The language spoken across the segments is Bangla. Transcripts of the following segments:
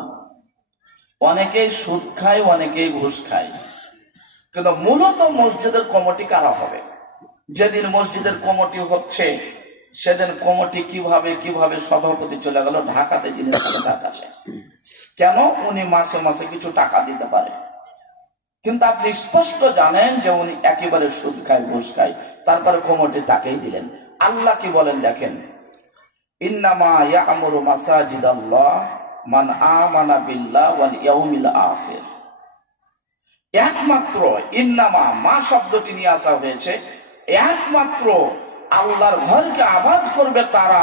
না। অনেকেই সুদ খায়, অনেকেই ঘুষ খায়। কিন্তু মূলত মসজিদের কমিটি কারা হবে? যেদিন মসজিদের কমিটি হচ্ছে, সেদিন কমিটি কীভাবে কীভাবে সভাপতি চলে গেল? ঢাকাতে যিনি থাকে কেন? উনি মাসে মাসে কিছু টাকা দিতে পারে। কিন্তু আপনি স্পষ্ট জানেন যে উনি একেবারে সুদ খায়, ঘুষ খায়। তারপরে কমিটি তাকেই দিলেন। আল্লাহ কি বলেন দেখেন? ইন্নামা ইয়ামুরু মাসাজিদাল্লাহ মান আমানা বিল্লাহ ওয়াল ইয়াউমিল আখির। একমাত্র ইন্নামা মা শব্দটি নিয়ে আসা হয়েছে, একমাত্র আল্লাহর ঘরকে আবাদ করবে তারা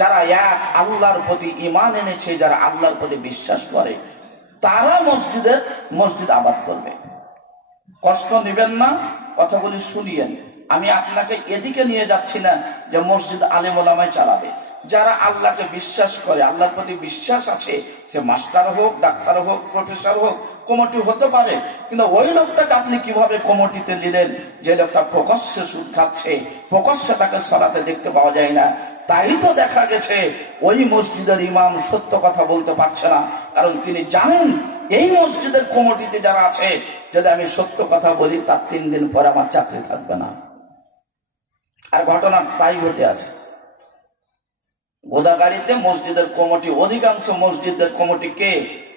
যারা এক আল্লাহর প্রতি ইমান এনেছে, যারা আল্লাহর প্রতি বিশ্বাস করে, তারা মসজিদের মসজিদ আবাদ করবে। কষ্ট নেবেন না, কথাগুলি শুনিয়েন। আমি আপনাকে এদিকে নিয়ে যাচ্ছি না যে মসজিদ আলেম ওলামায় চালাবে। যারা আল্লাহকে বিশ্বাস করে, আল্লাহর প্রতি বিশ্বাস আছে, সে মাস্টার হোক, ডাক্তার হোক, প্রফেসর হোক, কমিটি হতে পারে। কিন্তু ওই লোকটাকে আপনি কীভাবে কমিটিতে দিলেন যে লোকটা প্রকাশ্যে সুদ খাচ্ছে, প্রকাশ্যে তাকে সরাতে দেখতে পাওয়া যায় না। তাই তো দেখা গেছে, ওই মসজিদের ইমাম সত্য কথা বলতে পারছে না। কারণ তিনি জানেন, এই মসজিদের কমিটিতে যারা আছে, যদি আমি সত্য কথা বলি, তার তিন দিন পরে আমার চাকরি থাকবে না। আর ঘটনা তাই ঘটে আছে। গোদাগাড়িতে মসজিদের কমিটি, অধিকাংশ মসজিদের কমিটি কে?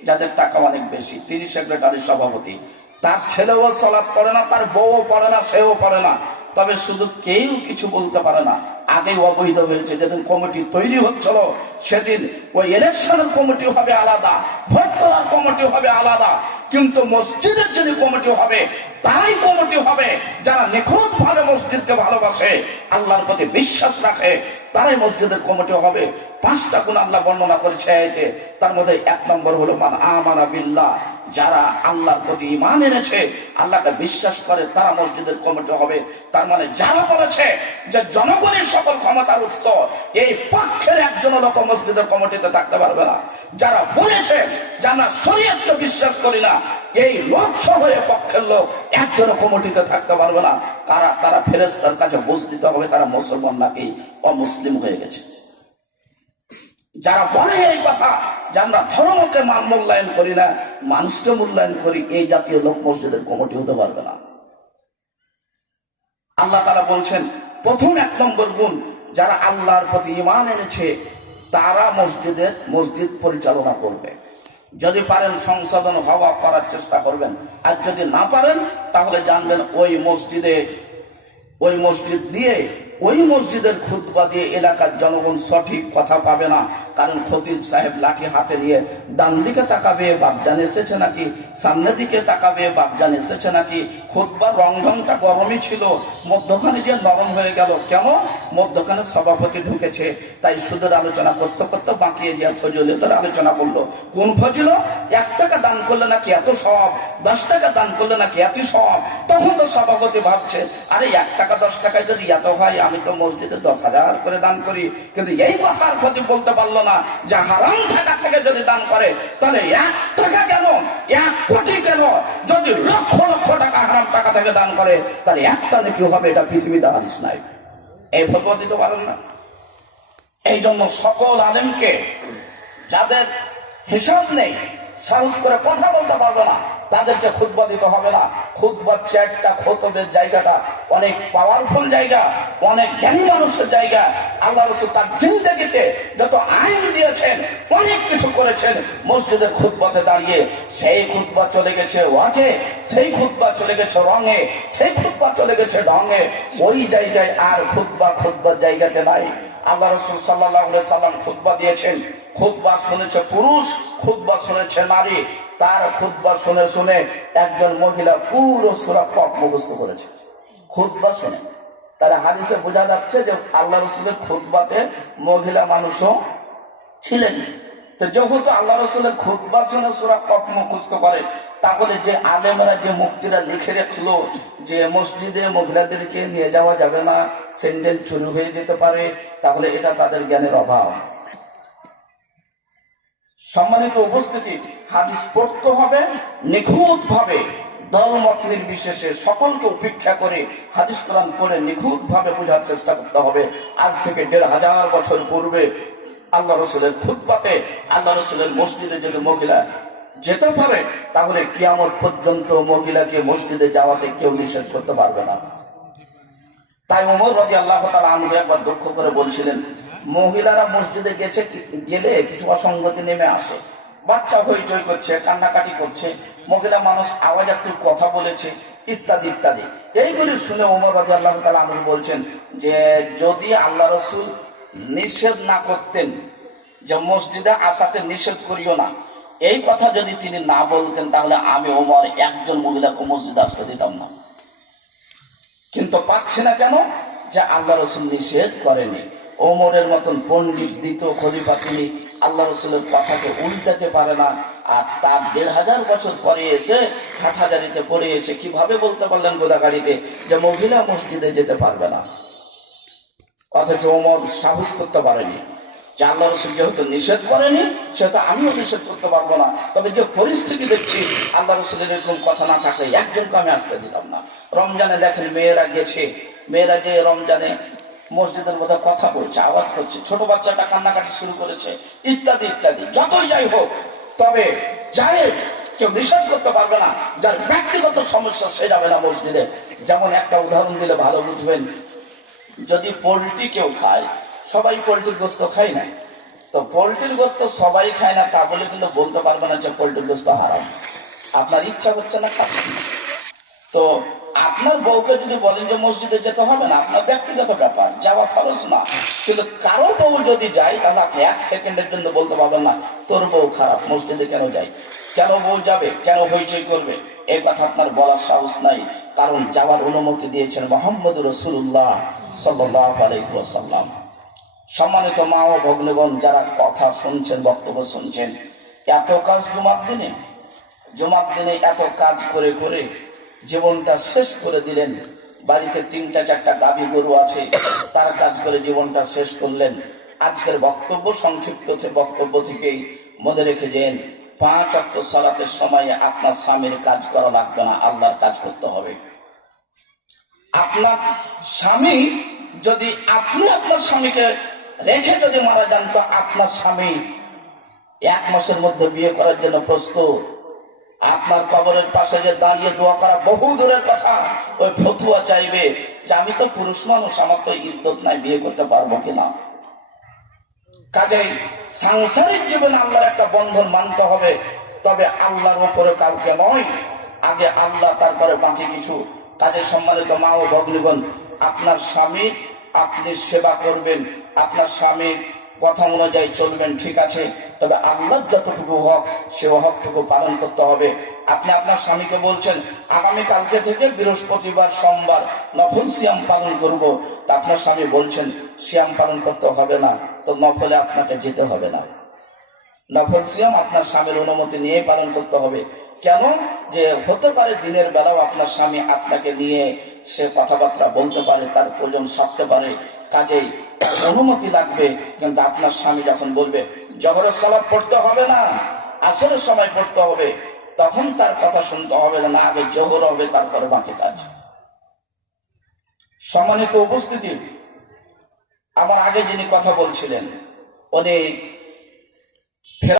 যাদের টাকা অনেক বেশি। তিনি সেক্রেটারি, সভাপতি। তার ছেলেও সলাপ করে না, তার বউও পড়ে না, সেও পড়ে না। তবে শুধু কেউ কিছু বলতে পারে না। আগে অবৈধ হয়েছে, যেদিন কমিটি তৈরি হচ্ছিল, সেদিন ওই ইলেকশনের কমিটি হবে আলাদা ভোট তোলার কমিটি হবে আলাদা। কিন্তু মসজিদের যিনি কমিটি হবে, তারাই কমিটি হবে যারা নিখুঁত ভাবে মসজিদকে ভালোবাসে, আল্লাহর প্রতি বিশ্বাস রাখে, তারাই মসজিদের কমিটি হবে। পাঁচটা গুণ আল্লাহ বর্ণনা করেছে তার মধ্যে এক নম্বর হলো বিল্লাহ যারা আল্লাহর প্রতি ইমান এনেছে, আল্লাহকে বিশ্বাস করে তারা মসজিদের কমিটি হবে। তার মানে যারা বলেছে যে জনগণের সকল ক্ষমতার উৎস, এই পক্ষের একজন লোক মসজিদের কমিটিতে থাকতে পারবে না। যারা বলেছে যে আমরা শরীয়তকে বিশ্বাস করি না, এই লোক সহ এ পক্ষের লোক একজন কমিটিতে থাকতে পারবে না। তারা তারা ফেরেস্তার কাছে বুঝ হবে, তারা মুসলমান নাকি অমুসলিম হয়ে গেছে। যারা বলে এই কথা যে আমরা ধর্মকে মান মূল্যায়ন করি না, মানুষকে মূল্যায়ন করি, এই জাতীয় লোক মসজিদের কমিটি হতে পারবে না। আল্লাহ তারা বলছেন, প্রথম এক নম্বর গুণ যারা আল্লাহর প্রতি ইমান এনেছে, তারা মসজিদের মসজিদ পরিচালনা করবে। যদি পারেন সংশোধন হওয়া করার চেষ্টা করবেন। আর যদি না পারেন, তাহলে জানবেন ওই মসজিদে, ওই মসজিদ দিয়ে, ওই মসজিদের খুদ্া দিয়ে এলাকার জনগণ সঠিক কথা পাবে না। কারণ খতিব সাহেব লাঠি হাতে নিয়ে ডান দিকে তাকাবে বাপজান এসেছে নাকি? সামনের দিকে তাকাবে বাপজান এসেছে নাকি? খুতবার রং রংটা গরমই ছিল, মধ্যখানে যে নরম হয়ে গেল। কেন মধ্যখানে সভাপতি ঢুকেছে, তাই সুদের আলোচনা করতে করতে বাঁকিয়ে যে ফজলিয়তের আলোচনা করল। কোন ফজিল? এক টাকা দান করলে নাকি এত সব? দশ টাকা দান করলে নাকি এত সব? তখন তো সভাপতি ভাবছে, আরে এক টাকা, দশ টাকায় যদি এত হয়, আমি তো মসজিদে দশ হাজার করে দান করি। কিন্তু এই কথার ক্ষতি বলতে পারল না, যে হারাম টাকা থেকে যদি দান করে, তাহলে এক টাকা কেন? এক কোটি কেন? যদি লক্ষ লক্ষ টাকা হারাম টাকা থেকে দান করে, তাহলে একটা নাকি হবে, এটা পৃথিবীতে হারিস নাই। এই ফতোয়া দিতে পারেন না? এই জন্য সকল আলেমকে যাদের হিসাব নেই সাহস করে কথা বলতে পারবে না তাদেরকে খুতবা দিতে হবে না। খুতবার চ্যাটটা খতবের জায়গাটা অনেক পাওয়ারফুল জায়গা, অনেক জ্ঞানী মানুষের জায়গা। আল্লাহ রসুল তার জিন্দগিতে যত আইন দিয়েছেন, অনেক কিছু করেছেন। মসজিদের খুতবাতে দাঁড়িয়ে সেই খুতবা চলে গেছে ওয়াজে, সেই খুতবা চলে গেছে রঙে, সেই খুতবা চলে গেছে ঢঙে। ওই জায়গায় আর খুতবা, খুতবার জায়গাতে নাই। আল্লাহ রসুল সাল্লাহ সাল্লাম খুতবা দিয়েছেন। খুতবা শুনেছে পুরুষ, খুতবা শুনেছে নারী। তার খুতবা শুনে শুনে একজন মহিলা পুরো সুরা পপ মুখস্থ করেছে। খুতবা শুনে। তাহলে হাদিসে বোঝা যাচ্ছে যে আল্লাহ রসুলের খুতবাতে মহিলা মানুষও ছিলেন। তো যেহেতু আল্লাহ রসুলের খুতবা শুনে সুরা কপ মুখস্থ করে, তাহলে যে আলেমরা, যে মুক্তিরা লিখে রাখল যে মসজিদে মহিলাদেরকে নিয়ে যাওয়া যাবে না, স্যান্ডেল চুরি হয়ে যেতে পারে, তাহলে এটা তাদের জ্ঞানের অভাব। সম্মানিত উপস্থিতি, হাদিস পড়তে হবে নিখুঁত ভাবে নির্বিশেষে সকলকে উপেক্ষা করে হাদিস পড়ে নিখুঁত ভাবে বোঝার চেষ্টা করতে হবে। আজ থেকে দেড় হাজার বছর পূর্বে আল্লাহ রসুলের খুদ্বাতে আল্লাহ রসুলের মসজিদে যদি মহিলা যেতে পারে, তাহলে কিয়ামত পর্যন্ত মহিলাকে মসজিদে যাওয়াতে কেউ নিষেধ করতে পারবে না। তাই ওমর রাজি আল্লাহ তালা আনু একবার দুঃখ করে বলছিলেন মহিলারা মসজিদে গেছে, গেলে কিছু অসঙ্গতি নেমে আসে। বাচ্চা হইচই করছে, কান্নাকাটি করছে, মহিলা মানুষ আওয়াজ একটু কথা বলেছে, ইত্যাদি ইত্যাদি। এইগুলি শুনে ওমর রাজি আল্লাহ তালা আনু বলছেন যে, যদি আল্লাহ রসুল নিষেধ না করতেন, যে মসজিদে আসাতে নিষেধ করিও না, এই কথা যদি তিনি না বলতেন, তাহলে আমি ওমর একজন মহিলাকে মসজিদে আসতে দিতাম না। কিন্তু পারছে না কেন? যে আল্লাহ রসুল নিষেধ করেনি। ওমরের মতন পণ্ডিত দ্বিতীয় খলিফা তিনি আল্লাহ রসুলের কথাকে উল্টাতে পারে না। আর তার দেড় হাজার বছর পরে এসে হাটহাজারিতে পড়ে এসে কীভাবে বলতে পারলেন গোদাগাড়িতে যে মহিলা মসজিদে যেতে পারবে না? অথচ ওমর সাহস করতে পারেনি। যে আল্লাহ রসুল যেহেতু নিষেধ করেনি, সেহেতু আমিও নিষেধ করতে পারব না। তবে যে পরিস্থিতি দেখছি, আল্লাহ রসুলের এরকম কথা না থাকলে একজনকে আমি আসতে দিতাম না। রমজানে দেখেন মেয়েরা গেছে। মেয়েরা যে রমজানে মসজিদের মধ্যে কথা বলছে, আওয়াজ করছে, ছোট বাচ্চাটা কান্নাকাটি শুরু করেছে, ইত্যাদি ইত্যাদি, যতই যাই হোক, তবে জায়েজ কেউ নিষেধ করতে পারবে না, যার ব্যক্তিগত সমস্যা সে যাবে না মসজিদে যেমন একটা উদাহরণ দিলে ভালো বুঝবেন, যদি পোলট্রি কেউ খায়, সবাই পোলট্রির গোস্ত খায় না, তো পোলট্রির গোস্ত সবাই খায় না, তা বলে কিন্তু বলতে পারবে না যে পোলট্রির গোস্ত হারাম আপনার ইচ্ছা হচ্ছে না খাচ্ছেন না। তো আপনার বউকে যদি বলেন যে মসজিদে যেতে হবে না, আপনার ব্যক্তিগত ব্যাপার, যাওয়া খরচ না। কিন্তু কারও বউ যদি যায়, তাহলে আপনি এক সেকেন্ডের জন্য বলতে পারবেন না, তোর বউ খারাপ, মসজিদে কেন যাই কেন বউ যাবে? কেন হইচই করবে? এই কথা আপনার বলার সাহস নাই, কারণ যাওয়ার অনুমতি দিয়েছেন মোহাম্মদ রসুল্লাহ সাল্লাহ আলাইসাল্লাম সম্মানিত মা ও ভগ্নগণ, যারা কথা শুনছেন, বক্তব্য শুনছেন, এত কাজ জুমার দিনে জুমার দিনে এত কাজ করে করে জীবনটা শেষ করে দিলেন। বাড়িতে তিনটা, চারটা গাভী গরু আছে, তার কাজ করে জীবনটা শেষ করলেন। আজকের বক্তব্য, সংক্ষিপ্ত বক্তব্য থেকেই মনে রেখে যেন, পাঁচ অক্ট সলাতের সময় আপনার স্বামীর কাজ করা লাগবে না, আল্লাহর কাজ করতে হবে। আপনার স্বামী যদি, আপনি আপনার স্বামীকে রেখে যদি মারা যান, তো আপনার স্বামী এক মাসের মধ্যে বিয়ে করার জন্য প্রস্তুত। আপনার কবরের পাশে যে দাঁড়িয়ে দোয়া করা বহু দূরের কথা, ওই ফতুয়া চাইবে যে আমি তো পুরুষ মানুষ, আমার তো ইদ্যত নাই, বিয়ে করতে পারব কিনা? কাজেই সাংসারিক জীবনে আল্লাহর একটা বন্ধন মানতে হবে। তবে আল্লাহর ওপরে কাউকে নয়, আগে আল্লাহ, তারপরে বাকি কিছু। কাজে সম্মানিত মা ও ভগ্নিগণ আপনার স্বামী আপনি সেবা করবেন, আপনার স্বামীর কথা অনুযায়ী চলবেন, ঠিক আছে? তবে আল্লাহর যতটুকু হক সে হকটুকু পালন করতে হবে। আপনি আপনার স্বামীকে বলছেন আগামী কালকে থেকে বৃহস্পতিবার, সোমবার নফল সিয়াম পালন করব। তা আপনার স্বামী বলছেন, সিয়াম পালন করতে হবে না, তো নফলে আপনাকে যেতে হবে না। নফল সিয়াম আপনার স্বামীর অনুমতি নিয়ে পালন করতে হবে। কেন? যে হতে পারে দিনের বেলাও আপনার স্বামী আপনাকে নিয়ে সে কথাবার্তা বলতে পারে, তার প্রয়োজন সারতে পারে। কাজেই অনুমতি লাগবে, কিন্তু আপনার স্বামী যখন বলবে জহরের সালাদ পড়তে হবে না, আসরের সময় পড়তে হবে, তখন তার কথা শুনতে হবে না আগে জহর হবে, তারপরে বাকি কাজ। সম্মানিত উপস্থিতি, আমার আগে যিনি কথা বলছিলেন, উনি